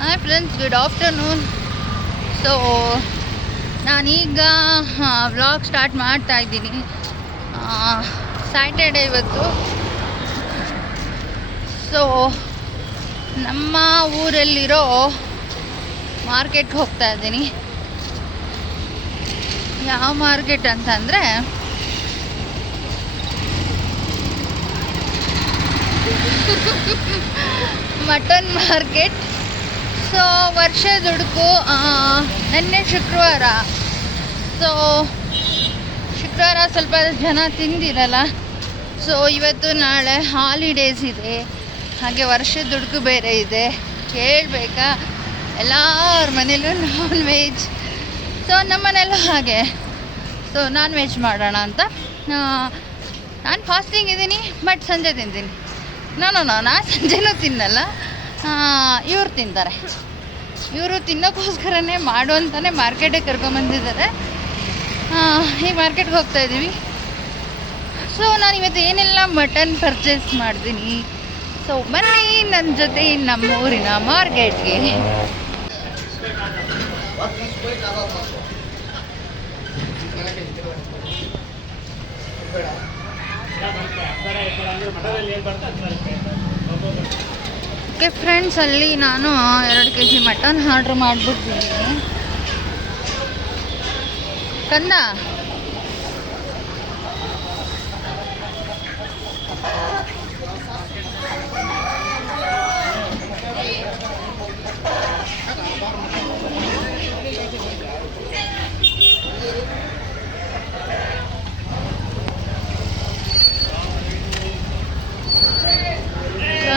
Hi friends, good afternoon. So ನಾನೀಗ vlog start ಮಾಡ್ತಾ ಇದ್ದೀನಿ. ಸ್ಯಾಟರ್ಡೇ ಇವತ್ತು. ಸೊ ನಮ್ಮ ಊರಲ್ಲಿರೋ ಮಾರ್ಕೆಟ್ಗೆ ಹೋಗ್ತಾ ಇದ್ದೀನಿ. ಯಾವ ಮಾರ್ಕೆಟ್ ಅಂತಂದರೆ ಮಟನ್ ಮಾರ್ಕೆಟ್. ಸೊ ವರ್ಷ ದುಡುಕು ನೆನ್ನೆ ಶುಕ್ರವಾರ. ಸೊ ಶುಕ್ರವಾರ ಸ್ವಲ್ಪ ಜನ ತಿಂದಿರಲ್ಲ. ಸೊ ಇವತ್ತು ನಾಳೆ ಹಾಲಿಡೇಸ್ ಇದೆ, ಹಾಗೆ ವರ್ಷದ ದುಡುಕು ಬೇರೆ ಇದೆ. ಕೇಳಬೇಕಾ, ಎಲ್ಲರ ಮನೇಲೂ ನಾನ್ ವೆಜ್. ಸೊ ನಮ್ಮ ಮನೆಯಲ್ಲೂ ಹಾಗೆ. ಸೊ ನಾನ್ ವೆಜ್ ಮಾಡೋಣ ಅಂತ. ನಾನು ಫಾಸ್ಟಿಂಗ್ ಇದ್ದೀನಿ, ಬಟ್ ಸಂಜೆ ತಿಂತೀನಿ. ನಾನು ಸಂಜೆನೂ ತಿನ್ನಲ್ಲ. ಇವ್ರು ತಿಂತಾರೆ. ಇವರು ತಿನ್ನೋಕ್ಕೋಸ್ಕರನೇ ಮಾಡು ಅಂತಲೇ ಮಾರ್ಕೆಟಿಗೆ ಕರ್ಕೊಂಬಂದಿದ್ದಾರೆ. ಈ ಮಾರ್ಕೆಟ್ಗೆ ಹೋಗ್ತಾ ಇದ್ದೀವಿ. ಸೊ ನಾನು ಇವತ್ತು ಏನೆಲ್ಲ ಮಟನ್ ಪರ್ಚೇಸ್ ಮಾಡ್ತೀನಿ. ಸೊ ಬನ್ನಿ ನನ್ನ ಜೊತೆ ನಮ್ಮ ಊರಿನ ಮಾರ್ಕೆಟ್ಗೆ. ಓಕೆ ಫ್ರೆಂಡ್ಸ್, ಅಲ್ಲಿ ನಾನು 2 kg ಮಟನ್ ಆರ್ಡ್ರ್ ಮಾಡಿಬಿಟ್ಟಿದ್ದೀನಿ. ಕಂದ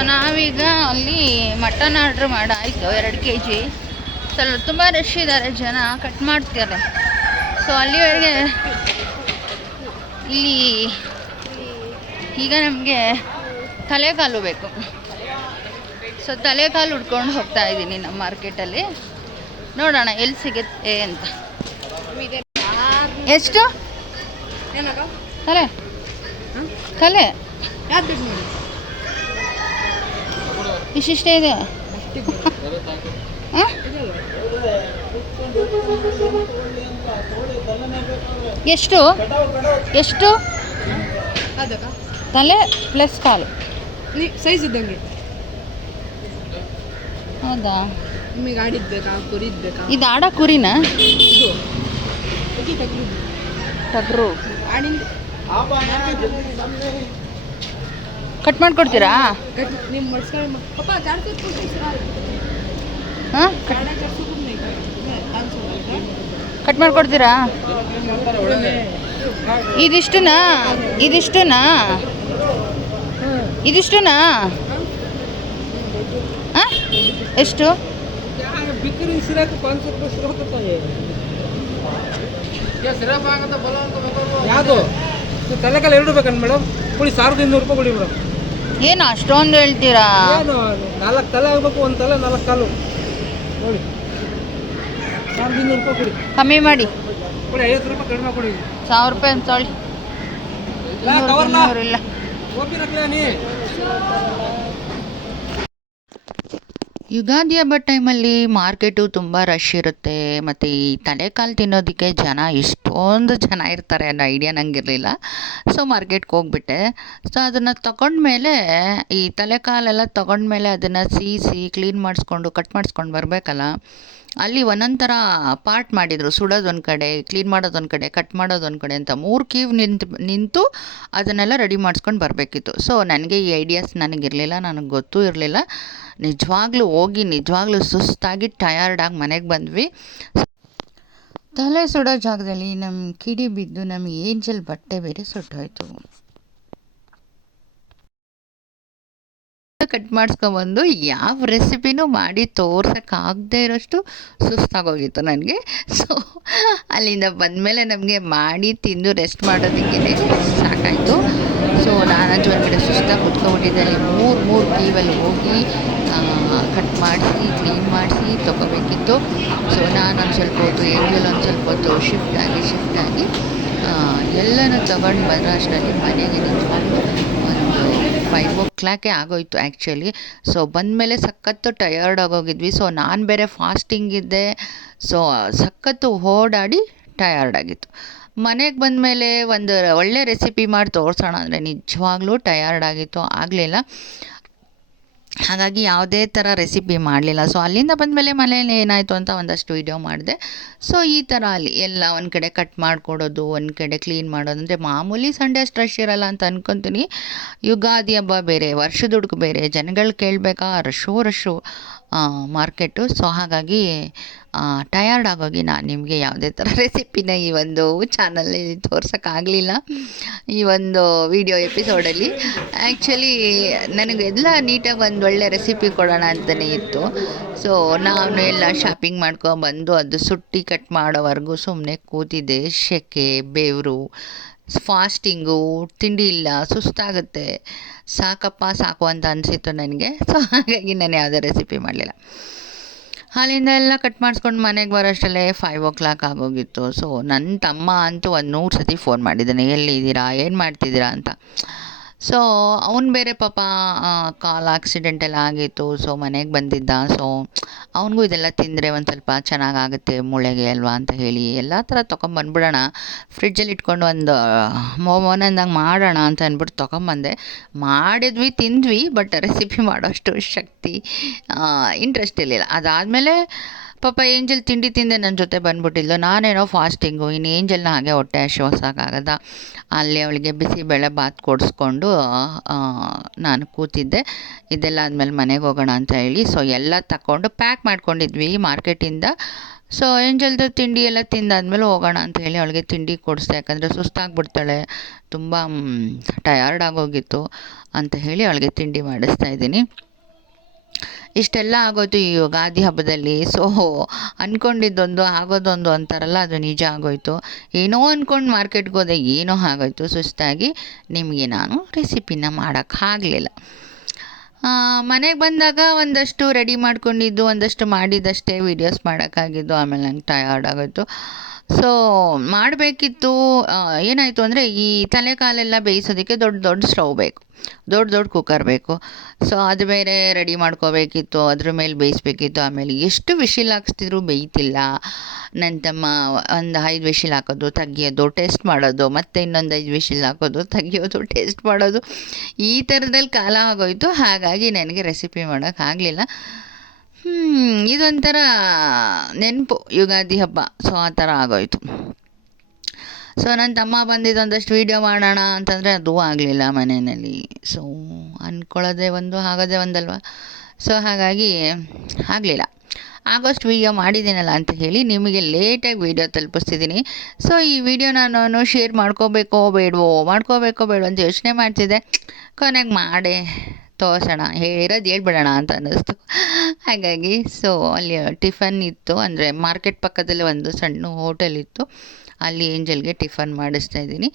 ನಾವೀಗ ಅಲ್ಲಿ ಮಟನ್ ಆರ್ಡ್ರ್ ಮಾಡಾಯಿತು 2 kg. ಸ್ವಲ್ಪ ತುಂಬ ರಶ್ ಇದ್ದಾರೆ, ಜನ ಕಟ್ ಮಾಡ್ತಾರೆ. ಸೊ ಅಲ್ಲಿವರೆಗೆ ಇಲ್ಲಿ ಈಗ ನಮಗೆ ತಲೆಕಾಲು ಬೇಕು. ಸೊ ತಲೆಕಾಲು ಹುಡ್ಕೊಂಡು ಹೋಗ್ತಾ ಇದ್ದೀನಿ ನಮ್ಮ ಮಾರ್ಕೆಟಲ್ಲಿ. ನೋಡೋಣ ಎಲ್ಲಿ ಸಿಗುತ್ತೆ ಅಂತ. ಎಷ್ಟು ತಲೆ ತಲೆ ಇಷ್ಟಿಷ್ಟೇ ಇದೆ. ಎಷ್ಟು ಎಷ್ಟು ತಲೆ ಪ್ಲಸ್ ಕಾಲು ಸೈಜ್ ಇದ್ದಂಗೆ. ಹೌದಾ? ನಿಮಗೆ ಆಡಿದ್ಬೇಕಾ, ಕುರಿದ್ಬೇಕಾ? ಇದು ಆಡ ಕುರಿನಾ? ಟಗ್ರು ಕಟ್ ಮಾಡಿಕೊಡ್ತೀರಾ? ಹಾಂ, ಕಟ್ ಮಾಡಿಕೊಡ್ತೀರಾ? ಇದಿಷ್ಟುನಾ? ಇದಿಷ್ಟುನಾ? ಇದಿಷ್ಟುನಾ? ಹಾಂ, ಎಷ್ಟು? ಯಾವುದು ತಲೆಕಾಲು 2 ಬೇಕಂತ ಮೇಡಮ್? ಕೊಡಿ, 1200 ರೂಪಾಯಿ ಕೊಡಿ ಮೇಡಮ್. ಏನು ಅಷ್ಟೊಂದು ಹೇಳ್ತೀರಾ? ಏನು 4 ತಲೆ ಆಗಬೇಕು, 1 ತಲೆ 4 ಕಾಲು ನೋಡಿ. 1200 ರೂಪಾಯಿ ಕೊಡಿ. ಕಮ್ಮಿ ಮಾಡಿ ಕೊಡಿ, 50 ರೂಪಾಯಿ ಕಡಿಮೆ ಕೊಡಿ. 1000 ರೂಪಾಯಿ ಅಂತ ಹೇಳಿ. ಇಲ್ಲ ಓಪಿ ರಕ್ಲೇ ನೀ. ಯುಗಾದಿ ಹಬ್ಬದ ಟೈಮಲ್ಲಿ ಮಾರ್ಕೆಟು ತುಂಬ ರಶ್ ಇರುತ್ತೆ. ಮತ್ತು ಈ ತಲೆಕಾಲು ತಿನ್ನೋದಕ್ಕೆ ಜನ ಇಷ್ಟೊಂದು ಜನ ಇರ್ತಾರೆ ಅನ್ನೋ ಐಡಿಯಾ ನನಗಿರಲಿಲ್ಲ. ಸೊ ಮಾರ್ಕೆಟ್ಗೆ ಹೋಗ್ಬಿಟ್ಟೆ. ಸೊ ಅದನ್ನು ತಗೊಂಡ್ಮೇಲೆ, ಈ ತಲೆಕಾಲೆಲ್ಲ ತಗೊಂಡ್ಮೇಲೆ ಅದನ್ನು ಸೀಸಿ ಕ್ಲೀನ್ ಮಾಡಿಸ್ಕೊಂಡು ಕಟ್ ಮಾಡಿಸ್ಕೊಂಡು ಬರಬೇಕಲ್ಲ. ಅಲ್ಲಿ ಒಂದೊಂದು ಥರ ಪಾರ್ಟ್ ಮಾಡಿದರು. ಸುಡೋದೊಂದು ಕಡೆ, ಕ್ಲೀನ್ ಮಾಡೋದೊಂದು ಕಡೆ, ಕಟ್ ಮಾಡೋದೊಂದು ಕಡೆ ಅಂತ 3 ಕ್ಯೂ ನಿಂತು ಅದನ್ನೆಲ್ಲ ರೆಡಿ ಮಾಡಿಸ್ಕೊಂಡು ಬರಬೇಕಿತ್ತು. ಸೊ ನನಗೆ ಈ ಐಡಿಯಾಸ್ ನನಗಿರಲಿಲ್ಲ, ನನಗೆ ಗೊತ್ತೂ ಇರಲಿಲ್ಲ. ನಿಜವಾಗ್ಲೂ ಸುಸ್ತಾಗಿ ಟಯರ್ಡಾಗಿ ಮನೆಗೆ ಬಂದ್ವಿ. ತಲೆ ಸುಡೋ ಜಾಗದಲ್ಲಿ ನಮ್ಮ ಕಿಡಿ ಬಿದ್ದು ನಮ್ಮ ಏಂಜಲ್ ಬಟ್ಟೆ ಬೇರೆ ಸುಟ್ಟೋಯ್ತು. ಕಟ್ ಮಾಡಿಸ್ಕೊಬಂದು ಯಾವ ರೆಸಿಪಿನೂ ಮಾಡಿ ತೋರ್ಸೋಕ್ಕಾಗದೇ ಇರೋಷ್ಟು ಸುಸ್ತಾಗೋಗಿತ್ತು ನನಗೆ. ಸೊ ಅಲ್ಲಿಂದ ಬಂದಮೇಲೆ ನಮಗೆ ಮಾಡಿ ತಿಂದು ರೆಸ್ಟ್ ಮಾಡೋದಕ್ಕೆ ಸಾಕಾಯಿತು. ಸೊ ನಾನಂತೂ ಹೊರಗಡೆ ಸುಸ್ತಾಗಿ ಕುತ್ಕೊಂಡ್ಬಿಟ್ಟಿದ್ದೆ. ಅಲ್ಲಿ ಮೂರು ಕ್ಲೀವಲ್ಲಿ ಹೋಗಿ ಕಟ್ ಮಾಡಿಸಿ ಕ್ಲೀನ್ ಮಾಡಿಸಿ ತೊಗೋಬೇಕಿತ್ತು. ಸೊ ನಾನೊಂದು ಸ್ವಲ್ಪ ಹೊತ್ತು, ಏಂಜಲ್ ಒಂದು ಸ್ವಲ್ಪ ಹೊತ್ತು ಶಿಫ್ಟ್ ಆಗಿ ಎಲ್ಲನೂ ತೊಗೊಂಡು ಬರೋ ಅಷ್ಟರಲ್ಲಿ ಮನೆಗೆ ನಿಂತ್ಕೊಂಡು ಒಂದು 5 o'clock ಆಗೋಯ್ತು ಆ್ಯಕ್ಚುಲಿ. ಸೊ ಬಂದಮೇಲೆ ಸಖತ್ತು ಟಯರ್ಡ್ ಆಗೋಗಿದ್ವಿ. ಸೊ ನಾನು ಬೇರೆ ಫಾಸ್ಟಿಂಗ್ ಇದ್ದೆ. ಸೊ ಸಖತ್ತು ಓಡಾಡಿ ಟಯರ್ಡ್ ಆಗಿತ್ತು. ಮನೆಗೆ ಬಂದಮೇಲೆ ಒಂದು ಒಳ್ಳೆ ರೆಸಿಪಿ ಮಾಡಿ ತೋರಿಸೋಣ ಅಂದರೆ ನಿಜವಾಗ್ಲೂ ಟಯರ್ಡ್ ಆಗಿತ್ತು, ಆಗಲಿಲ್ಲ. ಹಾಗಾಗಿ ಯಾವುದೇ ಥರ ರೆಸಿಪಿ ಮಾಡಲಿಲ್ಲ. ಸೊ ಅಲ್ಲಿಂದ ಬಂದಮೇಲೆ ಮನೇಲಿ ಏನಾಯಿತು ಅಂತ ಒಂದಷ್ಟು ವೀಡಿಯೋ ಮಾಡಿದೆ. ಸೊ ಈ ಥರ ಅಲ್ಲಿ ಎಲ್ಲ ಒಂದು ಕಡೆ ಕಟ್ ಮಾಡಿಕೊಡೋದು, ಒಂದು ಕಡೆ ಕ್ಲೀನ್ ಮಾಡೋದು, ಅಂದರೆ ಮಾಮೂಲಿ ಸಂಡೇ ಅಷ್ಟು ರಶ್ ಇರಲ್ಲ ಅಂತ ಅಂದ್ಕೊತೀನಿ. ಯುಗಾದಿ ಹಬ್ಬ ಬೇರೆ, ವರ್ಷದ ಹುಡುಕು ಬೇರೆ, ಜನಗಳು ಕೇಳಬೇಕಾ, ರಶ್ಶು ಮಾರ್ಕೆಟು. ಸೊ ಹಾಗಾಗಿ ಟಯರ್ಡ್ ಆಗೋಗಿ ನಾನು ನಿಮಗೆ ಯಾವುದೇ ಥರ ರೆಸಿಪಿನ ಈ ಒಂದು ಚಾನಲಲ್ಲಿ ತೋರ್ಸೋಕ್ಕಾಗಲಿಲ್ಲ, ಈ ಒಂದು ವಿಡಿಯೋ ಎಪಿಸೋಡಲ್ಲಿ. ಆ್ಯಕ್ಚುಲಿ ನನಗೆಲ್ಲ ನೀಟಾಗಿ ಒಂದು ಒಳ್ಳೆ ರೆಸಿಪಿ ಕೊಡೋಣ ಅಂತಲೇ ಇತ್ತು. ಸೊ ನಾನು ಎಲ್ಲ ಶಾಪಿಂಗ್ ಮಾಡ್ಕೊಬಂದು ಅದು ಸುಟ್ಟಿ ಕಟ್ ಮಾಡೋವರೆಗೂ ಸುಮ್ಮನೆ ಕೂತಿದ್ದೆ. ಸೆಕೆ, ಬೆವರು, ಫಾಸ್ಟಿಂಗು, ತಿಂಡಿ ಇಲ್ಲ, ಸುಸ್ತಾಗುತ್ತೆ, ಸಾಕು ಅಂತ ಅನಿಸಿತ್ತು ನನಗೆ. ಸೊ ಹಾಗಾಗಿ ನಾನು ಯಾವುದೇ ರೆಸಿಪಿ ಮಾಡಲಿಲ್ಲ. ಅಲ್ಲಿಂದ ಎಲ್ಲ ಕಟ್ ಮಾಡಿಸ್ಕೊಂಡು ಮನೆಗೆ ಬರೋಷ್ಟರಲ್ಲೇ 5 o'clock ಆಗೋಗಿತ್ತು. ಸೊ ನನ್ನ ತಮ್ಮ ಅಂತೂ ಒಂದು 100 ಸತಿ ಫೋನ್ ಮಾಡಿದ್ದಾನೆ, ಎಲ್ಲಿದ್ದೀರಾ, ಏನು ಮಾಡ್ತಿದ್ದೀರಾ ಅಂತ. ಸೊ ಅವ್ನು ಬೇರೆ ಪಾಪ ಕಾಲ್ ಆಕ್ಸಿಡೆಂಟ್ ಎಲ್ಲ ಆಗಿತ್ತು. ಸೊ ಮನೆಗೆ ಬಂದಿದ್ದ. ಸೊ ಅವನಿಗೂ ಇದೆಲ್ಲ ತಿಂದರೆ ಒಂದು ಸ್ವಲ್ಪ ಚೆನ್ನಾಗಾಗುತ್ತೆ ಮೂಳೆಗೆ ಅಲ್ವಾ ಅಂತ ಹೇಳಿ ಎಲ್ಲ ಥರ ತೊಗೊಂಬಂದ್ಬಿಡೋಣ, ಫ್ರಿಡ್ಜಲ್ಲಿ ಇಟ್ಕೊಂಡು ಒಂದು ಒಂದೊಂದಾಗಿ ಮಾಡೋಣ ಅಂತ ಅಂದ್ಬಿಟ್ಟು ತೊಗೊಂಬಂದೆ. ಮಾಡಿದ್ವಿ, ತಿಂದ್ವಿ, ಬಟ್ ರೆಸಿಪಿ ಮಾಡೋಷ್ಟು ಶಕ್ತಿ ಇಂಟ್ರೆಸ್ಟ್ ಇರಲಿಲ್ಲ. ಅದಾದಮೇಲೆ ಪಾಪ ಏಂಜಲ್ ತಿಂಡಿ ತಿಂದೆ ನನ್ನ ಜೊತೆ ಬಂದ್ಬಿಟ್ಟಿದ್ಲು. ನಾನೇನೋ ಫಾಸ್ಟಿಂಗು, ಇನ್ನು ಏಂಜಲ್ನ ಹಾಗೆ ಹೊಟ್ಟೆ ಹಸಿವಾಗದ ಅಲ್ಲಿ ಅವಳಿಗೆ ಬಿಸಿಬೇಳೆ ಬಾತ್ ಕೊಡಿಸ್ಕೊಂಡು ನಾನು ಕೂತಿದ್ದೆ. ಇದೆಲ್ಲ ಆದಮೇಲೆ ಮನೆಗೆ ಹೋಗೋಣ ಅಂತ ಹೇಳಿ ಸೊ ಎಲ್ಲ ತಗೊಂಡು ಪ್ಯಾಕ್ ಮಾಡ್ಕೊಂಡಿದ್ವಿ ಮಾರ್ಕೆಟಿಂದ. ಸೊ ಏಂಜಲ್ದು ತಿಂಡಿ ಎಲ್ಲ ತಿಂದಾದ್ಮೇಲೆ ಹೋಗೋಣ ಅಂತ ಹೇಳಿ ಅವಳಿಗೆ ತಿಂಡಿ ಕೊಡಿಸ್ದೆ, ಯಾಕಂದರೆ ಸುಸ್ತಾಗ್ಬಿಡ್ತಾಳೆ, ತುಂಬ ಟಯರ್ಡ್ ಆಗೋಗಿತ್ತು ಅಂತ ಹೇಳಿ ಅವಳಿಗೆ ತಿಂಡಿ ಮಾಡಿಸ್ತಾ ಇದ್ದೀನಿ. ಇಷ್ಟೆಲ್ಲ ಆಗೋಯ್ತು ಈ ಯುಗಾದಿ ಹಬ್ಬದಲ್ಲಿ. ಸೊ ಅಂದ್ಕೊಂಡಿದ್ದೊಂದು ಆಗೋದೊಂದು ಅಂತಾರಲ್ಲ, ಅದು ನಿಜ ಆಗೋಯ್ತು. ಏನೋ ಅಂದ್ಕೊಂಡು ಮಾರ್ಕೆಟ್ಗೆ ಹೋದೆ, ಏನೋ ಆಗೋಯ್ತು, ಸುಸ್ತಾಗಿ ನಿಮಗೆ ನಾನು ರೆಸಿಪಿನ ಮಾಡೋಕ್ಕಾಗಲಿಲ್ಲ. ಮನೆಗೆ ಬಂದಾಗ ಒಂದಷ್ಟು ರೆಡಿ ಮಾಡ್ಕೊಂಡಿದ್ದು, ಒಂದಷ್ಟು ಮಾಡಿದ್ದಷ್ಟೇ ವೀಡಿಯೋಸ್ ಮಾಡೋಕ್ಕಾಗಿದ್ದು. ಆಮೇಲೆ ನಂಗೆ ಟಯರ್ಡ್ ಆಗೋಯ್ತು. ಸೊ ಮಾಡಬೇಕಿತ್ತು. ಏನಾಯಿತು ಅಂದರೆ ಈ ತಲೆಕಾಲೆಲ್ಲ ಬೇಯಿಸೋದಕ್ಕೆ ದೊಡ್ಡ ಸ್ಟವ್ ಬೇಕು, ದೊಡ್ಡ ಕುಕ್ಕರ್ ಬೇಕು. ಸೊ ಅದು ಬೇರೆ ರೆಡಿ ಮಾಡ್ಕೋಬೇಕಿತ್ತು, ಅದ್ರ ಮೇಲೆ ಬೇಯಿಸ್ಬೇಕಿತ್ತು. ಆಮೇಲೆ ಎಷ್ಟು ವಿಶಿಲ್ ಹಾಕ್ಸ್ತಿದ್ರು ಬೇಯ್ತಿಲ್ಲ. ನನ್ನ ತಮ್ಮ ಒಂದು 5 ವಿಶಿಲ್ ಹಾಕೋದು, ತೆಗಿಯೋದು, ಟೇಸ್ಟ್ ಮಾಡೋದು, ಮತ್ತು ಇನ್ನೊಂದು 5 ವಿಶಿಲ್ ಹಾಕೋದು, ತೆಗಿಯೋದು, ಟೇಸ್ಟ್ ಮಾಡೋದು, ಈ ಥರದಲ್ಲಿ ಕಾಲ ಆಗೋಯ್ತು. ಹಾಗಾಗಿ ನನಗೆ ರೆಸಿಪಿ ಮಾಡೋಕ್ಕಾಗಲಿಲ್ಲ. ಇದೊಂಥರ ನೆನಪು ಯುಗಾದಿ ಹಬ್ಬ. ಸೊ ಆ ಥರ ಆಗೋಯ್ತು. ಸೊ ನನ್ನ ತಮ್ಮ ಬಂದಿದ್ದು ಒಂದಷ್ಟು ವೀಡಿಯೋ ಮಾಡೋಣ ಅಂತಂದರೆ ಅದೂ ಆಗಲಿಲ್ಲ ಮನೆಯಲ್ಲಿ. ಸೊ ಅಂದ್ಕೊಳ್ಳೋದೇ ಒಂದು, ಆಗೋದೇ ಒಂದಲ್ವ. ಸೊ ಹಾಗಾಗಿ ಆಗಲಿಲ್ಲ. ಆಗೋಷ್ಟು ವೀಡಿಯೋ ಮಾಡಿದ್ದೀನಲ್ಲ ಅಂತ ಹೇಳಿ ನಿಮಗೆ ಲೇಟಾಗಿ ವೀಡಿಯೋ ತಲುಪಿಸ್ತಿದ್ದೀನಿ. ಸೊ ಈ ವಿಡಿಯೋ ನಾನು ಶೇರ್ ಮಾಡ್ಕೋಬೇಕೋ ಬೇಡವೋ ಅಂತ ಯೋಚನೆ ಮಾಡ್ತಿದ್ದೆ. ಕೊನೆಗೆ ಮಾಡೇ ತೋರಿಸೋಣ, ಹೇಳಿರೋದು ಹೇಳ್ಬಿಡೋಣ ಅಂತ ಅನ್ನಿಸ್ತು. ಹಾಗಾಗಿ ಸೊ ಅಲ್ಲಿ ಟಿಫನ್ ಇತ್ತು, ಅಂದರೆ ಮಾರ್ಕೆಟ್ ಪಕ್ಕದಲ್ಲಿ ಒಂದು ಸಣ್ಣ ಹೋಟೆಲ್ ಇತ್ತು, ಅಲ್ಲಿ ಏಂಜಲ್ಗೆ ಟಿಫನ್ ಮಾಡಿಸ್ತಾ ಇದ್ದೀನಿ.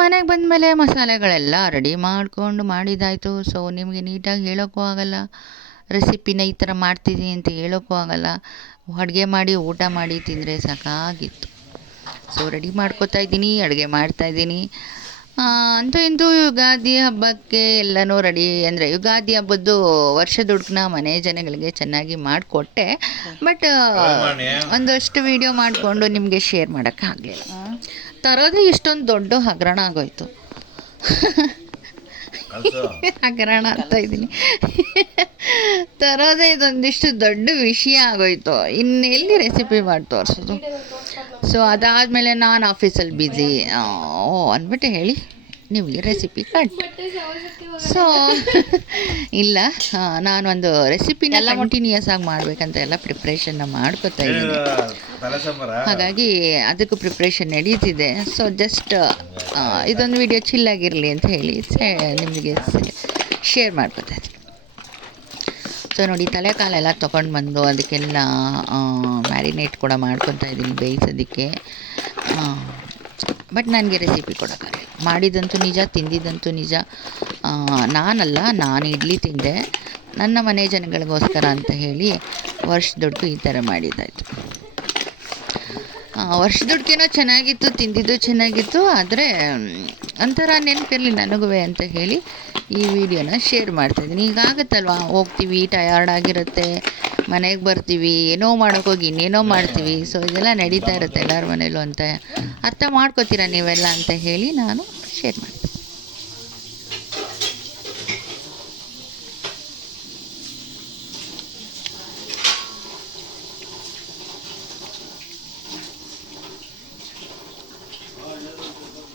ಮನೆಗೆ ಬಂದಮೇಲೆ ಮಸಾಲೆಗಳೆಲ್ಲ ರೆಡಿ ಮಾಡಿಕೊಂಡು ಮಾಡಿದ್ದಾಯಿತು. ಸೊ ನಿಮಗೆ ನೀಟಾಗಿ ಹೇಳೋಕ್ಕೂ ಆಗೋಲ್ಲ, ರೆಸಿಪಿನ ಈ ಥರ ಮಾಡ್ತಿದ್ದೀನಿ ಅಂತ ಹೇಳೋಕ್ಕೂ ಆಗೋಲ್ಲ. ಅಡುಗೆ ಮಾಡಿ ಊಟ ಮಾಡಿ ತಿಂದರೆ ಸಾಕಾಗಿತ್ತು. ಸೊ ರೆಡಿ ಮಾಡ್ಕೋತಾ ಇದ್ದೀನಿ, ಅಡುಗೆ ಮಾಡ್ತಾಯಿದ್ದೀನಿ. ಅಂತೂ ಇಂತೂ ಯುಗಾದಿ ಹಬ್ಬಕ್ಕೆ ಎಲ್ಲನೂ ರೆಡಿ, ಅಂದರೆ ಯುಗಾದಿ ಹಬ್ಬದ್ದು ವರ್ಷದ ಹುಡುಕನ ಮನೆ ಜನಗಳಿಗೆ ಚೆನ್ನಾಗಿ ಮಾಡಿಕೊಟ್ಟೆ. ಬಟ್ ಒಂದಷ್ಟು ವೀಡಿಯೋ ಮಾಡಿಕೊಂಡು ನಿಮಗೆ ಶೇರ್ ಮಾಡೋಕ್ಕಾಗಲಿಲ್ಲ. ತರೋದೇ ಇಷ್ಟೊಂದು ದೊಡ್ಡ ಹಗರಣ ಆಗೋಯ್ತು. ಹಗರಣ ಅಂತ ಇದ್ದೀನಿ, ತರೋದೇ ಇದೊಂದಿಷ್ಟು ದೊಡ್ಡ ವಿಷಯ ಆಗೋಯ್ತು. ಇನ್ನೆಲ್ಲಿ ರೆಸಿಪಿ ಮಾಡಿ ತೋರಿಸೋದು. ಸೊ ಅದಾದಮೇಲೆ ನಾನು ಆಫೀಸಲ್ಲಿ ಬ್ಯುಸಿ ಅಂದ್ಬಿಟ್ಟು ಹೇಳಿ ನಿಮಗೆ ರೆಸಿಪಿ ಕಟ್. ಸೊ ಇಲ್ಲ, ನಾನೊಂದು ರೆಸಿಪಿನ ಕಂಟಿನ್ಯೂಯಸ್ ಆಗಿ ಮಾಡಬೇಕಂತ ಎಲ್ಲ ಪ್ರಿಪ್ರೇಷನ್ನ ಮಾಡ್ಕೋತಾ ಇದ್ದೀನಿ. ಹಾಗಾಗಿ ಅದಕ್ಕೂ ಪ್ರಿಪ್ರೇಷನ್ ನಡೀತಿದೆ. ಸೊ ಜಸ್ಟ್ ಇದೊಂದು ವಿಡಿಯೋ ಚಿಲ್ಲಾಗಿರಲಿ ಅಂತ ಹೇಳಿ ನಿಮಗೆ ಶೇರ್ ಮಾಡ್ಕೋತಾ ಇದ್ದೀನಿ. ಸೊ ನೋಡಿ, ತಲೆಕಾಲೆಲ್ಲ ತೊಗೊಂಡು ಬಂದು ಅದಕ್ಕೆಲ್ಲ ಮ್ಯಾರಿನೇಟ್ ಕೂಡ ಮಾಡ್ಕೊತಾ ಇದ್ದೀನಿ ಬೇಯಿಸೋದಕ್ಕೆ. ಬಟ್ ನನಗೆ ರೆಸಿಪಿ ಕೊಡೋಕ್ಕಾಗಲ್ಲ. ಮಾಡಿದಂತೂ ನಿಜ, ತಿಂದಿದ್ದಂತೂ ನಿಜ. ನಾನು ಇಡ್ಲಿ ತಿಂದೆ ನನ್ನ ಮನೆ ಜನಗಳಿಗೋಸ್ಕರ ಅಂತ ಹೇಳಿ ವರ್ಷದೊಡ್ಡು ಈ ಥರ ಮಾಡಿದ್ದಾಯಿತು. ವರ್ಷದೊಡ್ಕೇನೋ ಚೆನ್ನಾಗಿತ್ತು, ತಿಂದಿದ್ದು ಚೆನ್ನಾಗಿತ್ತು. ಆದರೆ ಒಂಥರ ನೆನಪಿರಲಿ ನನಗೂ ಅಂತ ಹೇಳಿ ಈ ವಿಡಿಯೋನ ಶೇರ್ ಮಾಡ್ತಾಯಿದ್ದೀನಿ. ಈಗ ಆಗುತ್ತಲ್ವ, ಹೋಗ್ತೀವಿ, ಟಯರ್ಡ್ ಆಗಿರುತ್ತೆ, ಮನೆಗೆ ಬರ್ತೀವಿ, ಏನೋ ಮಾಡೋಕ್ಕೋಗಿ ಇನ್ನೇನೋ ಮಾಡ್ತೀವಿ. ಸೊ ಇದೆಲ್ಲ ನಡೀತಾ ಇರುತ್ತೆ ಎಲ್ಲರ ಮನೇಲೂ ಅಂತ ಅರ್ಥ ಮಾಡ್ಕೋತೀರ ನೀವೆಲ್ಲ ಅಂತ ಹೇಳಿ ನಾನು ಶೇರ್ ಮಾಡ್ತೀನಿ.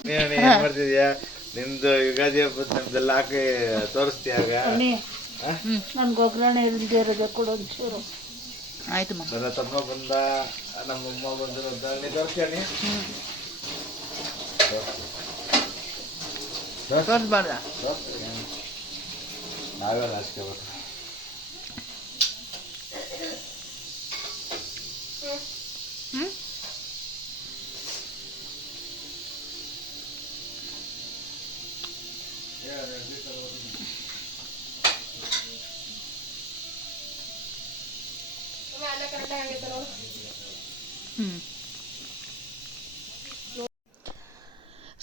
ನೀನು ಏನ್ ಮಾಡ್ತಿದ್ಯಾ? ನಿಮ್ದು ಯುಗಾದಿ ಹಬ್ಬದ ನಮ್ದೆಲ್ಲ ಹಾಕಿ ತೋರಿಸ್ತೀಯಾಗ? ನನ್ಗೆ ಒಗ್ಗರಣೆ ಇಲ್ಲದೆ ಇರೋದೇ ಕೊಡು ಒಂಚೂರು. ಆಯ್ತು ಮಾ. ನನ್ನ ತಮ್ಮ ಬಂದ, ನಮ್ಮಮ್ಮ ಬಂದರು ಅಂತ ನೀ ತೋರಿಸ್ತೀನಿ. ತೋರಿಸ್ಬಾರ್ದ? ನಾವೇ ಹಾಸ್ಕೋಬೇಕು.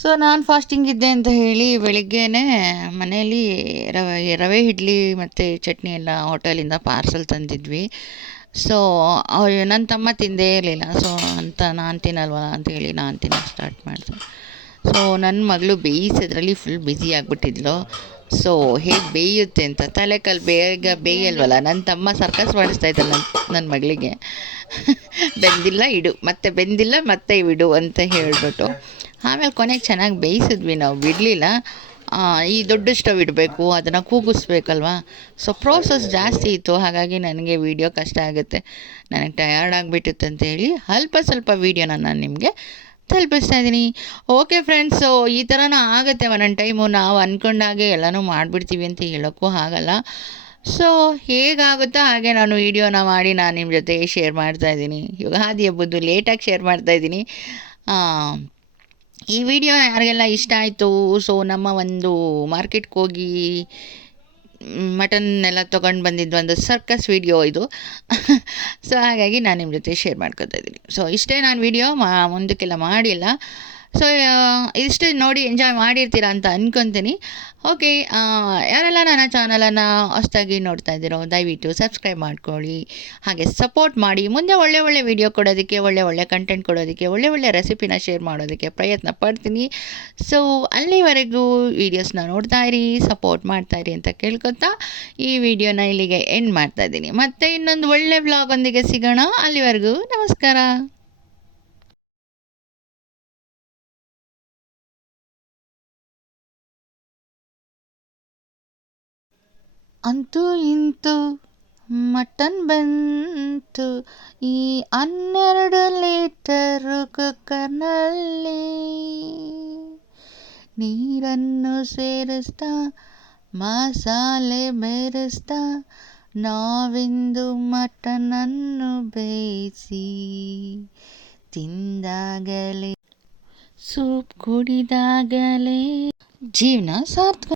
ಸೊ ನಾನು ಫಾಸ್ಟಿಂಗ್ ಇದ್ದೆ ಅಂತ ಹೇಳಿ ಬೆಳಿಗ್ಗೆನೇ ಮನೆಯಲ್ಲಿ ರವೆ ಇಡ್ಲಿ ಮತ್ತು ಚಟ್ನಿ ಎಲ್ಲ ಹೋಟೆಲಿಂದ ಪಾರ್ಸಲ್ ತಂದಿದ್ವಿ. ಸೊ ನನ್ನ ತಮ್ಮ ತಿಂದೇ ಇರಲಿಲ್ಲ. ಸೊ ನಾನು ತಿನ್ನಲ್ವಲ್ಲ ಅಂತೇಳಿ ನಾನು ತಿನ್ನೋಕ್ಕೆ ಸ್ಟಾರ್ಟ್ ಮಾಡಿದೆ. ಸೊ ನನ್ನ ಮಗಳು ಬೇಯಿಸೋದ್ರಲ್ಲಿ ಫುಲ್ ಬ್ಯುಸಿ ಆಗಿಬಿಟ್ಟಿದ್ಲು. ಸೊ ಹೇಗೆ ಬೇಯುತ್ತೆ ಅಂತ, ತಲೆಕಾಲು ಬೇಗ ಬೇಯಲ್ವಲ್ಲ. ನನ್ನ ತಮ್ಮ ಸರ್ಕಸ್ ಮಾಡಿಸ್ತಾ ಇದ್ದ ನನ್ನ ಮಗಳಿಗೆ ಬೆಂದಿಲ್ಲ ಇಡು, ಮತ್ತೆ ಬೆಂದಿಲ್ಲ ಮತ್ತೆ ಇಡು ಅಂತ ಹೇಳಿಬಿಟ್ಟು. ಆಮೇಲೆ ಕೊನೆಗೆ ಚೆನ್ನಾಗಿ ಬೇಯಿಸಿದ್ವಿ ನಾವು, ಬಿಡಲಿಲ್ಲ. ಈ ದೊಡ್ಡ ಸ್ಟವ್ ಇಡಬೇಕು, ಅದನ್ನು ಕೂಗಿಸ್ಬೇಕಲ್ವ. ಸೊ ಪ್ರೋಸೆಸ್ ಜಾಸ್ತಿ ಇತ್ತು, ಹಾಗಾಗಿ ನನಗೆ ವೀಡಿಯೋ ಕಷ್ಟ ಆಗುತ್ತೆ, ನನಗೆ ಟಯರ್ಡ್ ಆಗಿಬಿಟ್ಟಿತ್ತು ಅಂತೇಳಿ ಅಲ್ಪ ಸ್ವಲ್ಪ ವೀಡಿಯೋನ ನಾನು ನಿಮಗೆ ತಲುಪಿಸ್ತಾ ಇದ್ದೀನಿ. ಓಕೆ ಫ್ರೆಂಡ್ಸು, ಈ ಥರನೂ ಆಗುತ್ತೆ ಒಂದೊಂದು ಟೈಮು. ನಾವು ಅಂದ್ಕೊಂಡಾಗೆ ಎಲ್ಲನೂ ಮಾಡಿಬಿಡ್ತೀವಿ ಅಂತ ಹೇಳೋಕ್ಕೂ ಆಗಲ್ಲ. ಸೊ ಹೇಗಾಗುತ್ತೋ ಹಾಗೆ ನಾನು ವೀಡಿಯೋನ ಮಾಡಿ ನಾನು ನಿಮ್ಮ ಜೊತೆ ಶೇರ್ ಮಾಡ್ತಾಯಿದ್ದೀನಿ. ಯುಗಾದಿ ಹಬ್ಬದ್ದು ಲೇಟಾಗಿ ಶೇರ್ ಮಾಡ್ತಾಯಿದ್ದೀನಿ. ಈ ವಿಡಿಯೋ ಯಾರಿಗೆಲ್ಲ ಇಷ್ಟ ಆಯಿತು, ಸೊ ನಮ್ಮ ಒಂದು ಮಾರ್ಕೆಟ್ಗೆ ಹೋಗಿ ಮಟನ್ ಎಲ್ಲ ತೊಗೊಂಡು ಬಂದಿದ್ದು ಒಂದು ಸರ್ಕಸ್ ವಿಡಿಯೋ ಇದು. ಸೊ ಹಾಗಾಗಿ ನಾನು ನಿಮ್ಮ ಜೊತೆ ಶೇರ್ ಮಾಡ್ಕೊತಾ ಇದ್ದೀನಿ. ಸೊ ಇಷ್ಟೇ ನಾನು ವಿಡಿಯೋ ಮುಂದಕ್ಕೆಲ್ಲ ಮಾಡಿಲ್ಲ. ಸೊ ಇಷ್ಟು ನೋಡಿ ಎಂಜಾಯ್ ಮಾಡಿರ್ತೀರ ಅಂತ ಅಂದ್ಕೊತೀನಿ. ಓಕೆ, ಯಾರೆಲ್ಲ ನನ್ನ ಚಾನಲನ್ನು ಹೊಸದಾಗಿ ನೋಡ್ತಾ ಇದ್ದೀರೋ ದಯವಿಟ್ಟು ಸಬ್ಸ್ಕ್ರೈಬ್ ಮಾಡ್ಕೊಳ್ಳಿ, ಹಾಗೆ ಸಪೋರ್ಟ್ ಮಾಡಿ. ಮುಂದೆ ಒಳ್ಳೆ ವಿಡಿಯೋ ಕೊಡೋದಕ್ಕೆ, ಒಳ್ಳೆ ಕಂಟೆಂಟ್ ಕೊಡೋದಕ್ಕೆ, ಒಳ್ಳೆ ರೆಸಿಪಿನ ಶೇರ್ ಮಾಡೋದಕ್ಕೆ ಪ್ರಯತ್ನ ಪಡ್ತೀನಿ. ಸೊ ಅಲ್ಲಿವರೆಗೂ ವೀಡಿಯೋಸ್ನ ನೋಡ್ತಾ ಇರಿ, ಸಪೋರ್ಟ್ ಮಾಡ್ತಾಯಿರಿ ಅಂತ ಕೇಳ್ಕೊತಾ ಈ ವಿಡಿಯೋನ ಇಲ್ಲಿಗೆ ಎಂಡ್ ಮಾಡ್ತಾಯಿದ್ದೀನಿ. ಮತ್ತೆ ಇನ್ನೊಂದು ಒಳ್ಳೆ ವ್ಲಾಗೊಂದಿಗೆ ಸಿಗೋಣ. ಅಲ್ಲಿವರೆಗೂ ನಮಸ್ಕಾರ. ಅಂತೂ ಇಂತೂ ಮಟನ್ ಬಂತು ಈ 12 ಲೀಟರು ಕುಕ್ಕರ್ನಲ್ಲಿ. ನೀರನ್ನು ಸೇರಿಸ್ತಾ ಮಸಾಲೆ ಬೆರೆಸ್ತಾ ನಾವಿಂದು ಮಟನನ್ನು ಬೇಯಿಸಿ ತಿಂದಾಗಲೇ, ಸೂಪ್ ಕುಡಿದಾಗಲೇ ಜೀವನ ಸಾರ್ಥಕ.